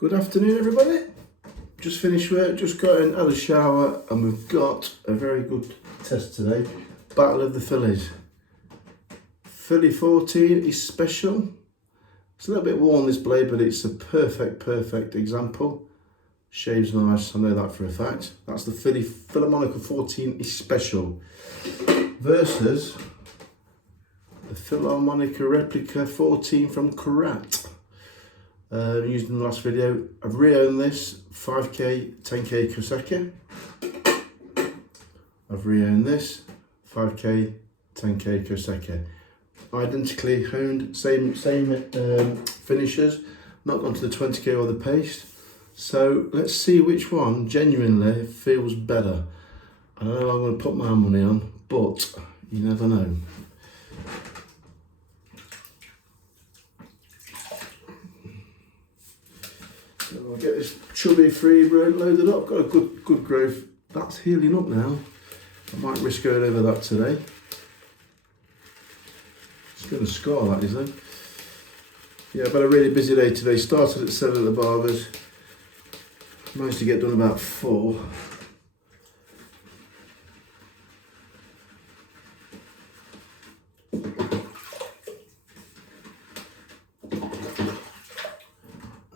Good afternoon, everybody. Just finished work, just got in, had a shower, and we've got a very good test today. Battle of the fillies. Filly 14 is special. It's a little bit worn, this blade, but it's a perfect example. Shaves nice, I know that for a fact. That's the Filarmonica 14 is special versus the Filarmonica replica 14 from Korratt. Used in the last video. I've re-owned this 5k, 10k kouseki. I've re-owned this 5k, 10k kouseki. Identically honed, same finishers, not gone to the 20k or the paste. So let's see which one genuinely feels better. I don't know I'm going to put my money on, but you never know. I'll get this chubby free loaded up. Got a good growth. That's healing up now. I might risk going over that today. It's going to scar that, is it? Yeah, I've had a really busy day today. Started at 7 at the barbers. Managed to get done about 4.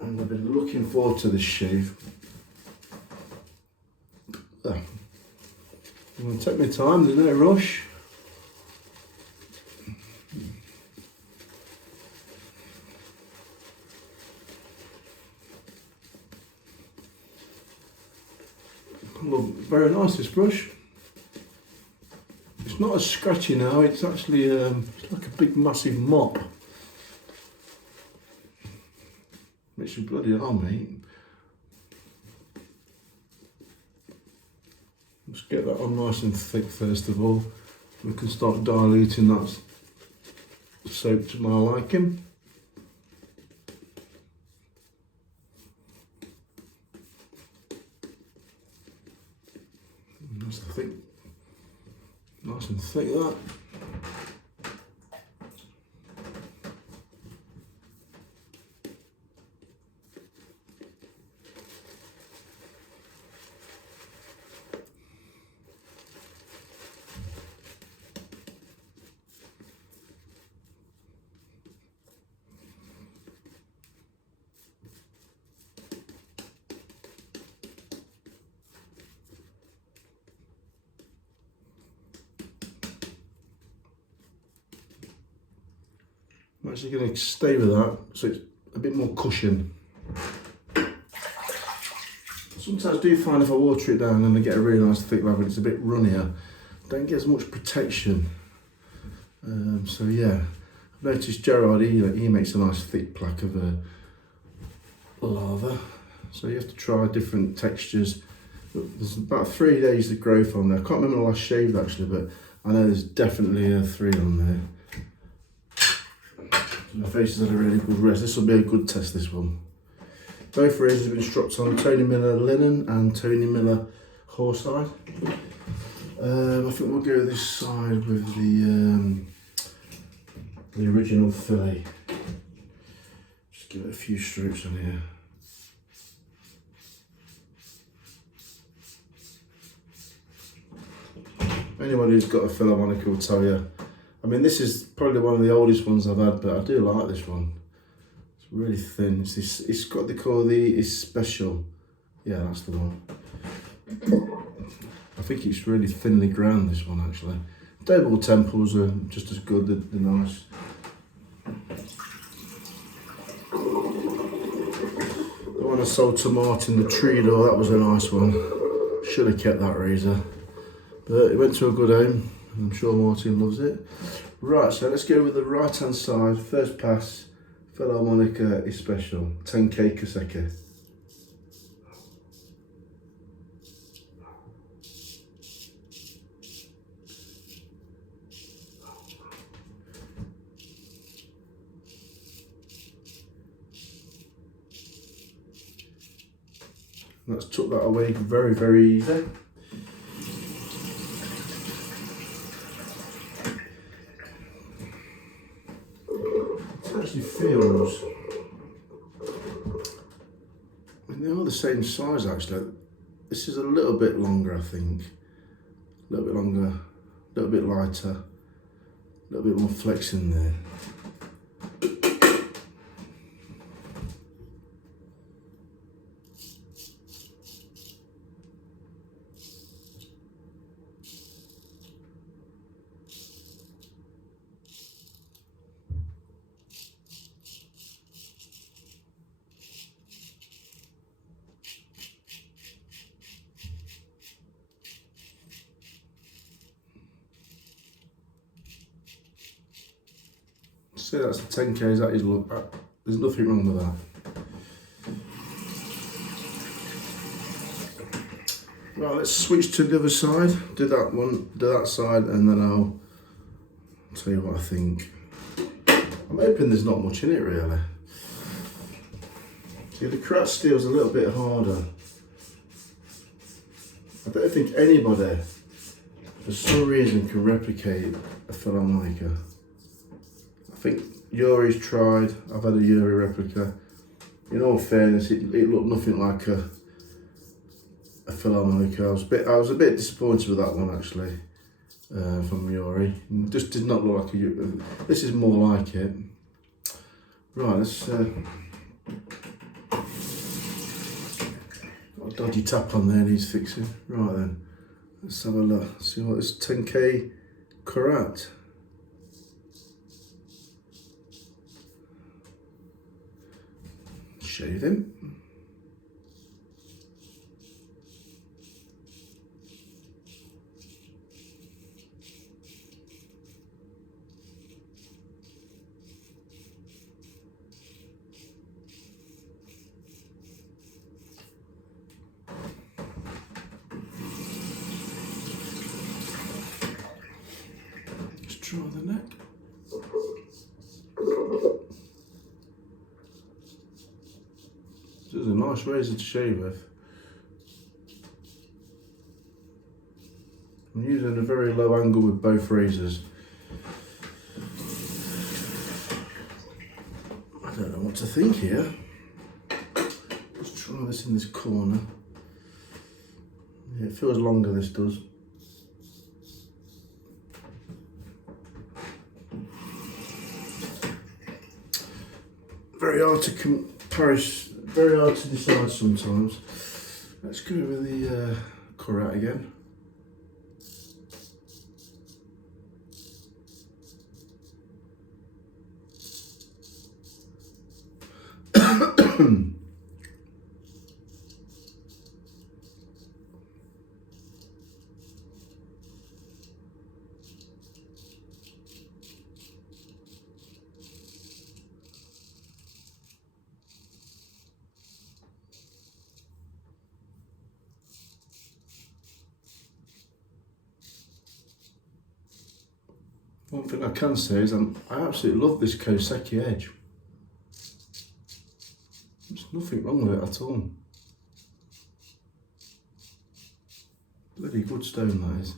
And I've been looking forward to this shave. I'm going to take my time, there's no rush. Look, very nice, this brush. It's not as scratchy now, it's actually it's like a big massive mop. Makes you bloody hell, mate. Let's get that on nice and thick first of all. We can start diluting that soap to my liking. Nice and thick that. I'm actually going to stay with that so it's a bit more cushion. Sometimes I do find if I water it down and I get a really nice thick lather, it's a bit runnier. Don't get as much protection. So yeah, I've noticed Gerard, he makes a nice thick plaque of lather. So you have to try different textures. There's about 3 days of growth on there. I can't remember the last shaved actually, but I know there's definitely a 3 on there. My face has had a really good rest. This will be a good test, this one. Both razors have been stropped on Tony Miller linen and Tony Miller horsehide. I think we'll go this side with the original fillet. Just give it a few strokes on here. Anyone who's got a Filarmonica will tell you. I mean, this is probably one of the oldest ones I've had, but I do like this one. It's really thin. It's got the call is special. Yeah, that's the one. I think it's really thinly ground, this one actually. Double temples are just as good. They're nice. The one I sold to Martin, the Tridor, that was a nice one. Should have kept that razor, but it went to a good home. I'm sure Martin loves it. Right, so let's go with the right hand side. First pass, Filarmonica is special. 10k kouseki. Let's tuck that away very easy. It actually feels They are the same size actually. This is a little bit longer, I think. A little bit longer, a little bit lighter, a little bit more flex in there. So that's the 10Ks, that is, there's nothing wrong with that. Right, let's switch to the other side, do that one, do that side, and then I'll tell you what I think. I'm hoping there's not much in it really. See, the korratt steel's a little bit harder. I don't think anybody, for some reason, can replicate a Filarmonica. I think Yuri's tried, I've had a Yuri replica. In all fairness, it looked nothing like a Filarmonica. I was a bit disappointed with that one actually, from Yuri. It just did not look like a Yuri. This is more like it. Right, let's got a dodgy tap on there, needs fixing. Right then, let's have a look, see what this 10K korratt. Shave him. Let's draw the neck. This is a nice razor to shave with. I'm using a very low angle with both razors. I don't know what to think here. Let's try this in this corner. Yeah, it feels longer, this does. Very hard to very hard to decide sometimes. Let's go with the korratt again. One thing I can say is I absolutely love this kouseki edge. There's nothing wrong with it at all. Bloody good stone that is.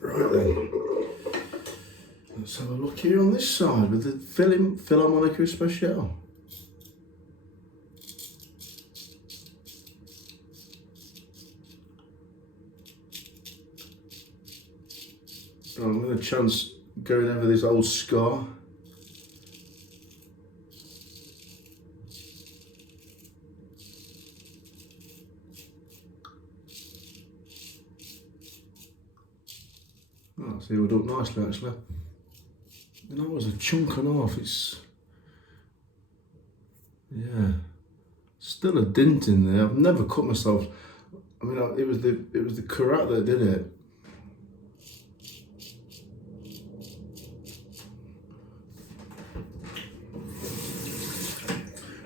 Right then, let's have a look here on this side with the Filarmonica Special. I'm going to chance going over this old scar. Oh, it's healed up nicely actually. And that was a chunk and a half. It's, yeah, still a dint in there. I've never cut myself. I mean, it was the korratt that did it.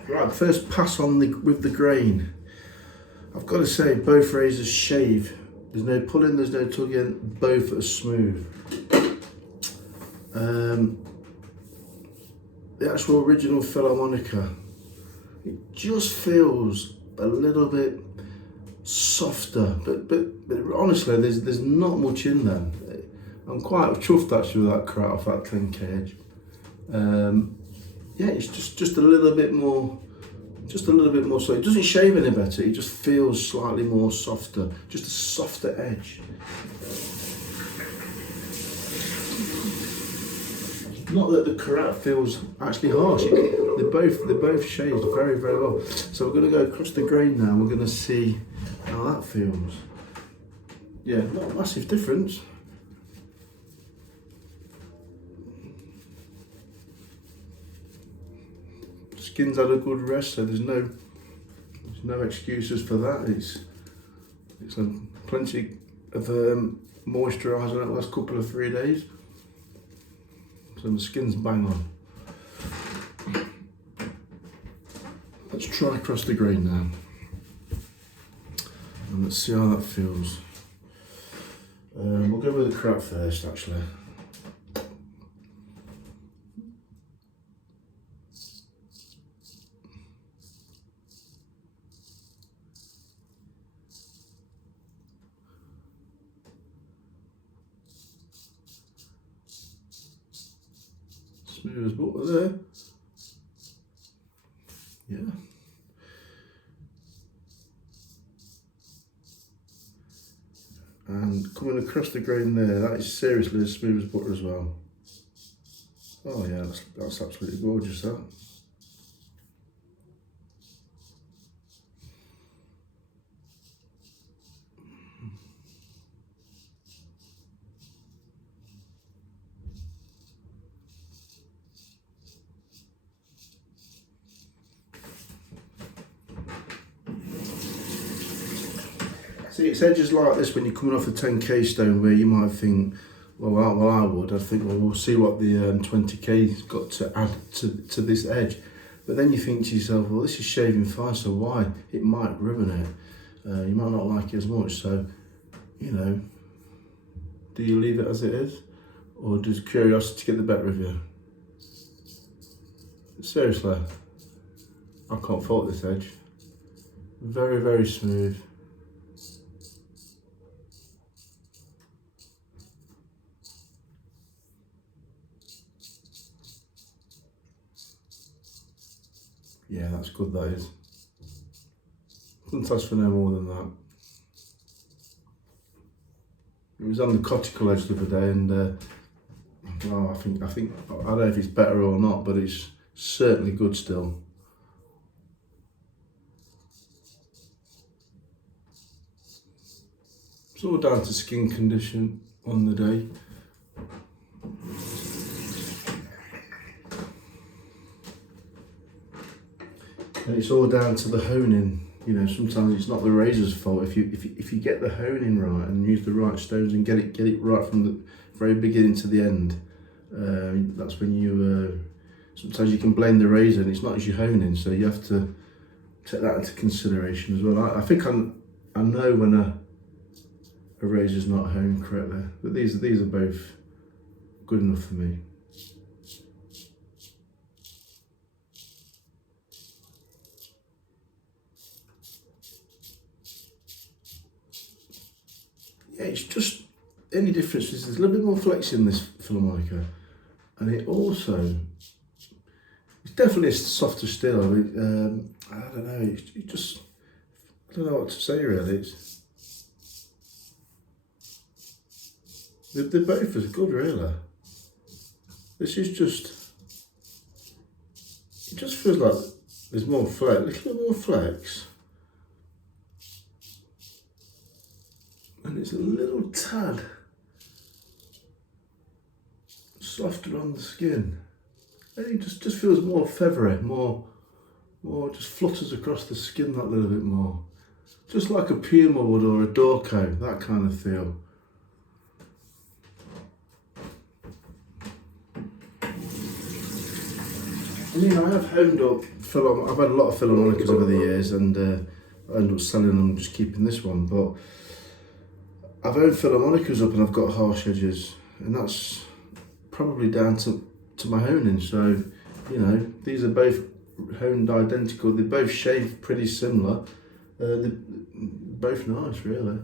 Right, first pass on with the grain. I've got to say, both razors shave. There's no pulling, there's no tugging, both are smooth. The actual original Filarmonica, it just feels a little bit softer, but honestly, there's not much in there. I'm quite chuffed actually with that korratt off that 10k edge. Yeah, it's just a little bit more, so it doesn't shave any better, it just feels slightly more softer, just a softer edge. Not that the korratt feels actually harsh. They both shaved very well. So we're going to go across the grain now. We're going to see how that feels. Yeah, not a massive difference. Skin's had a good rest, so there's no excuses for that. It's plenty of moisturiser in the last couple of 3 days. So the skin's bang on. Let's try across the grain now. And let's see how that feels. We'll go with the korratt first actually. Smooth as butter there. Yeah. And coming across the grain there, that is seriously as smooth as butter as well. Oh yeah, that's absolutely gorgeous, that. See, it's edges like this when you're coming off a 10k stone where you might think, well I would, I'd think, well, we'll see what the 20k's got to add to this edge. But then you think to yourself, well, this is shaving fine, so why? It might ruin it. You might not like it as much, so, you know, do you leave it as it is? Or does curiosity get the better of you? Seriously, I can't fault this edge. Very smooth. Yeah, that's good, that is. Couldn't ask for no more than that. It was on the cortical edge the other day, and well, I think I don't know if it's better or not, but it's certainly good still. It's all down to skin condition on the day. And it's all down to the honing. You know, sometimes it's not the razor's fault. If you get the honing right and use the right stones and get it right from the very beginning to the end, that's when you sometimes you can blame the razor, and it's not as you honing. So you have to take that into consideration as well. I think I know when a razor's not honed correctly, but these are both good enough for me. Yeah, it's just, any difference is there's a little bit more flex in this Filarmonica, and it also, it's definitely a softer still. I don't know, it just, I don't know what to say really. They're both as good really. This is just, it just feels like there's more flex, a little bit more flex. And it's a little tad softer on the skin. And it just feels more feathery, more just flutters across the skin that little bit more. Just like a Puma would or a Dorco, that kind of feel. I mean, I have honed up I've had a lot of Filarmonicas over the years, and I ended up selling them, just keeping this one, but I've honed Filarmonicas up and I've got harsh edges, and that's probably down to my honing. So, you know, these are both honed identical. They both shave pretty similar. They're both nice, really.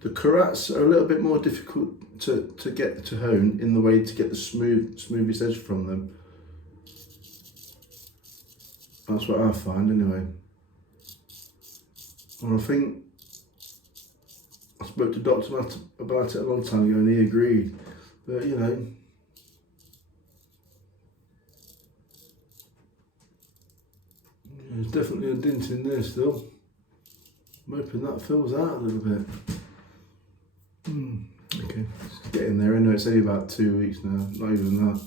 The korratts are a little bit more difficult to get to hone in the way to get the smoothest edge from them. That's what I find anyway. And I think I spoke to Dr. Matt about it a long time ago and he agreed. But you know, there's definitely a dint in there still. I'm hoping that fills out a little bit. Okay, it's getting there. I know it's only about 2 weeks now, not even that.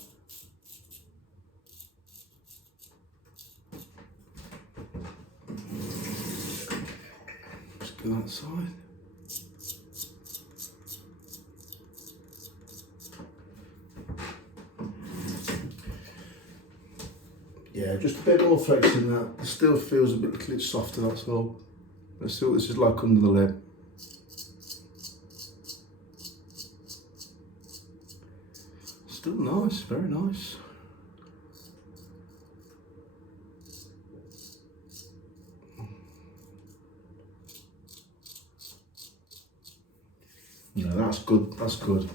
Let's go that side. Yeah, just a bit more flex in that. It still feels a little bit softer, that's all. Let's see what this is like under the lip. Still nice, very nice. No, that's good, that's good.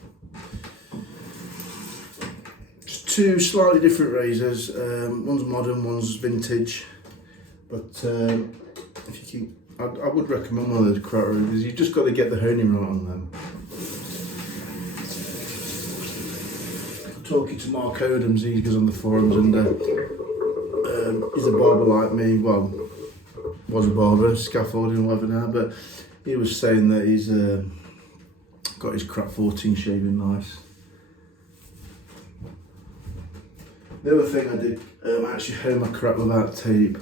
Just two slightly different razors. One's modern, one's vintage. But if you keep, I would recommend one of those korratt razors. You've just got to get the honing right on them. Talking to Mark Odams, he goes on the forums, and he's a barber like me. Well, was a barber, scaffolding, whatever now. But he was saying that he's got his korratt 14 shaving nice. The other thing I did, I actually honed my korratt without tape.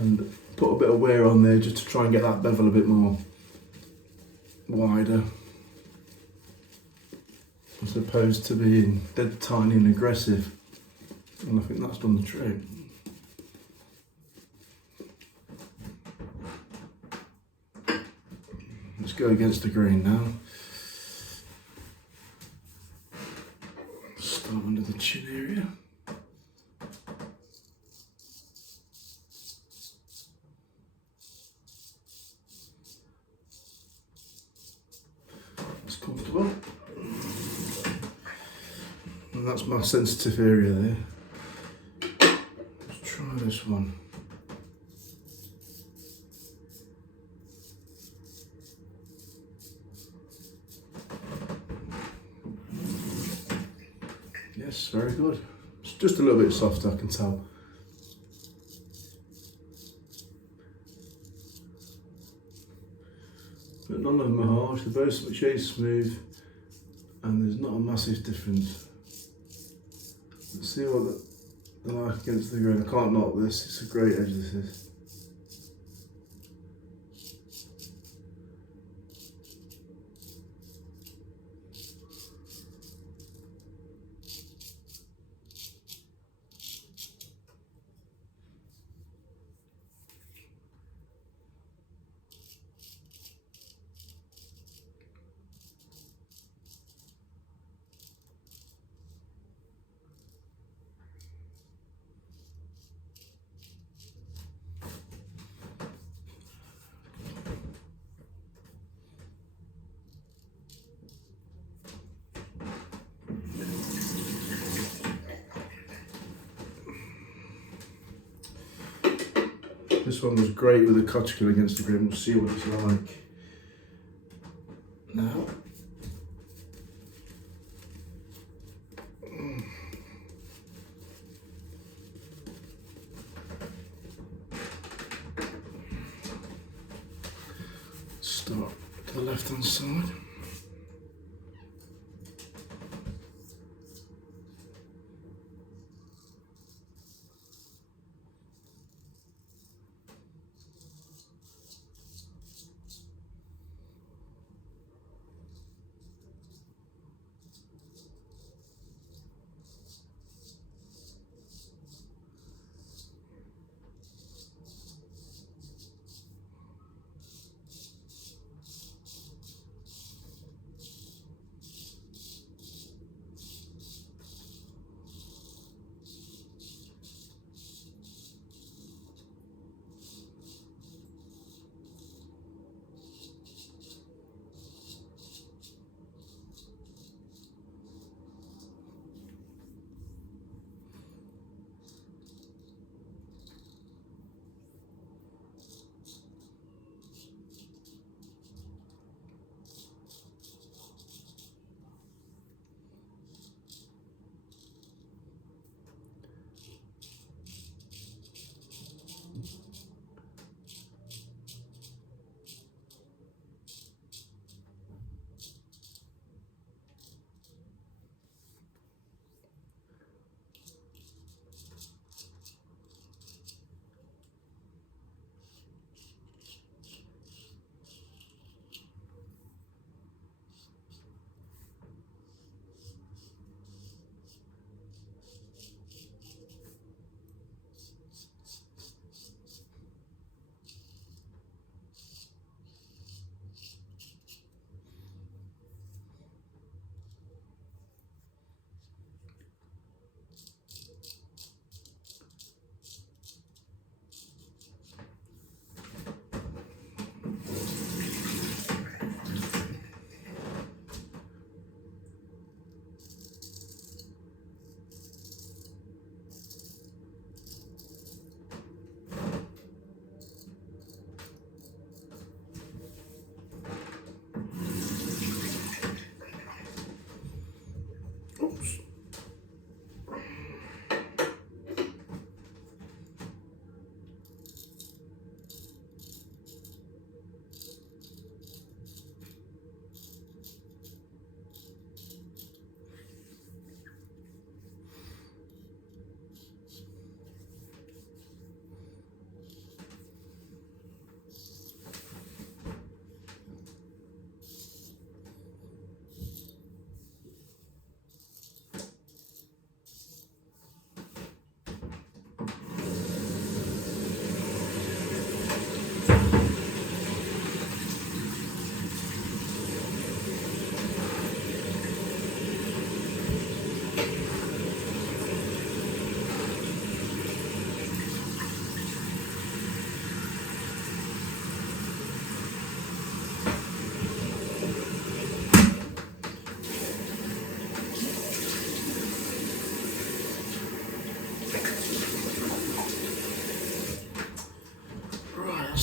And put a bit of wear on there just to try and get that bevel a bit more wider, as opposed to being dead tiny and aggressive. And I think that's done the trick. Let's go against the grain now. Start under the chin area. That's comfortable. And that's my sensitive area there. Let's try this one. Yes, very good. It's just a little bit soft, I can tell. But none of them are harsh, they're both shade smooth, and there's not a massive difference. Let's see what they're like against the grain. I can't knock this, it's a great edge this is. This one was great with the cuticle against the grain. We'll see what it's like. Now. Start to the left hand side.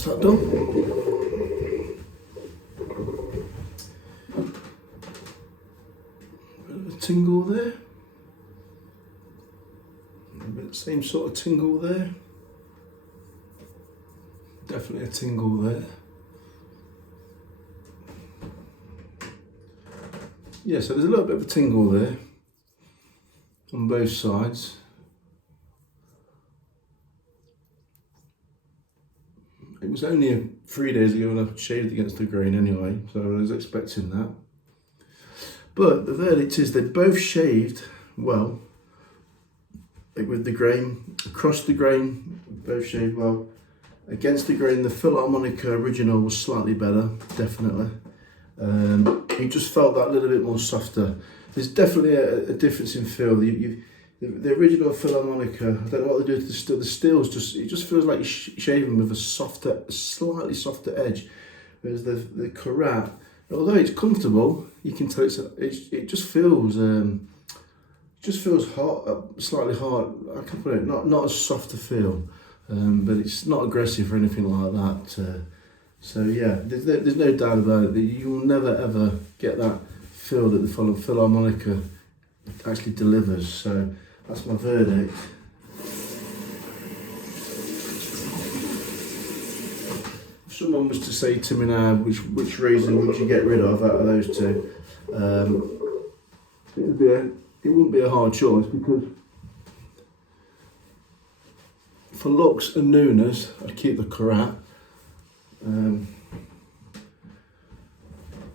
that done. Bit of a tingle there. Same sort of tingle there. Definitely a tingle there. Yeah, so there's a little bit of a tingle there on both sides. It was only 3 days ago when I shaved against the grain anyway, so I was expecting that. But the verdict is they both shaved well. With the grain, across the grain, both shaved well. Against the grain, the Filarmonica original was slightly better, definitely. It just felt that little bit more softer. There's definitely a difference in feel. The original Filarmonica, I don't know what they do to the steel. The steel's it just feels like you're shaving with a softer, slightly softer edge. Whereas the korratt, although it's comfortable, you can tell it just feels hot, slightly hard. I can put it not as soft to feel, but it's not aggressive or anything like that. So yeah, there's no doubt about it that you will never ever get that feel that the Filarmonica actually delivers. So that's my verdict. If someone was to say to me now, which razor would you get rid of out of those two, it wouldn't be a hard choice, because for looks and newness, I'd keep the korratt.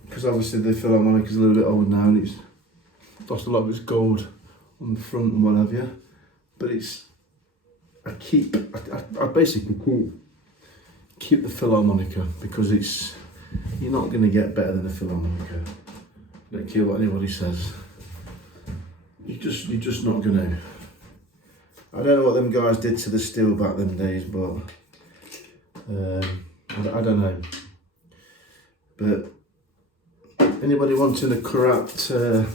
Because obviously the Filarmonica is a little bit old now and it's lost a lot of its gold on the front and what have you. But I basically keep the Filarmonica, because you're not going to get better than the Filarmonica. I don't care what anybody says. You're just not going to. I don't know what them guys did to the steel back them days, but I don't know. But anybody wanting a korratt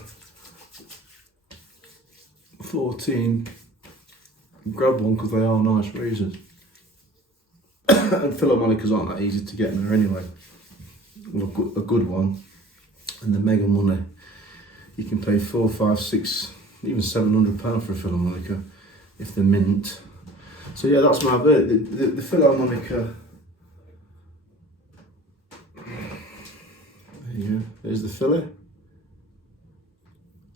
14, grab one, because they are nice razors. And Filarmonicas aren't that easy to get in there anyway. Well, a good one, and the mega money. You can pay £400, £500, £600, even £700 for a Filarmonica if they're mint. So yeah, that's my verdict. The Filarmonica. There you go. There's the filler,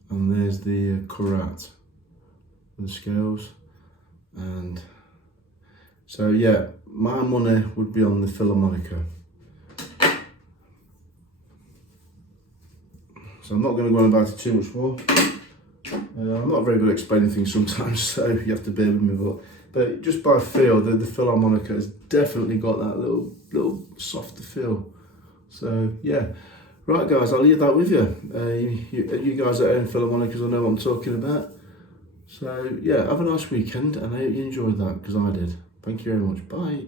and there's the korratt, the scales, and so yeah, my money would be on the Filarmonica. So I'm not going to go on about it too much more. I'm not very good at explaining things sometimes, so you have to bear with me. But just by feel, the Filarmonica has definitely got that little softer feel. So yeah, right guys, I'll leave that with you. You guys that own Filarmonicas, I know what I'm talking about. So yeah, have a nice weekend, and I hope you enjoyed that, because I did. Thank you very much. Bye.